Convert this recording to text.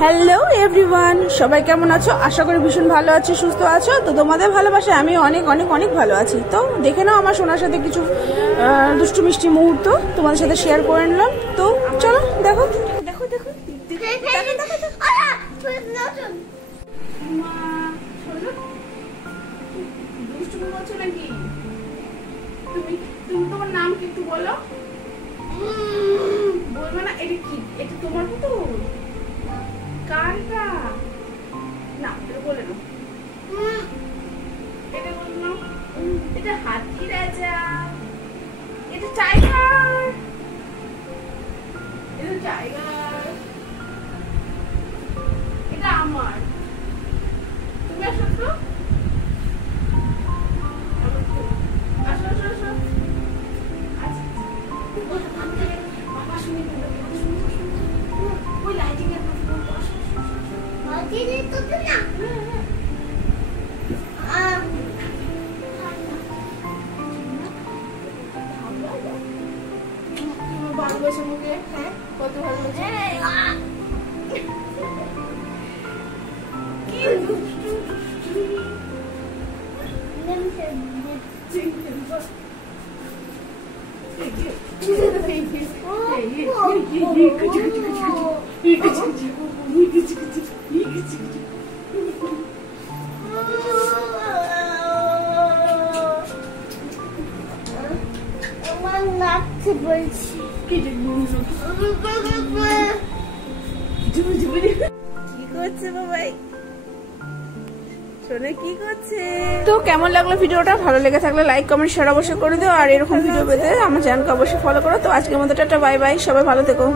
Hello everyone, সবাই কেমন আছো? আশা করি ভীষণ ভালো আছো, সুস্থ আছো। তো তোমাদের ভালোবাসায় আমি অনেক অনেক অনেক ভালো আছি। তো দেখে নাও আমার সোনার সাথে কিছু দুষ্টু মিষ্টি মুহূর্ত তোমাদের সাথে শেয়ার করে নিলাম। তো চলো দেখো দেখো দেখো নাকি তুমি তুমি তোমার নাম কি একটু বলো? বলবে না? এটা কি? এটা তোমার পুতুল? কারটা? না, এটা বলে নাও। এটা বলে নাও। এটা হাতি রাজা, এটা টাইগার, এটা টাইগার, এটা আমার। তুমি আসো তো, আসো আসো আসো। আচ্ছা বাবা শুনে ওই লাইটিং এর কত ভালো তো কেমন লাগলো ভিডিওটা? ভালো লেগে থাকলে লাইক কমেন্ট শেয়ার অবশ্যই করে দিও। আর এরকম ভিডিও পেতে আমার চ্যানেলকে অবশ্যই ফলো করো। তো আজকের মতো টাটা, বাই বাই, সবাই ভালো থেকো।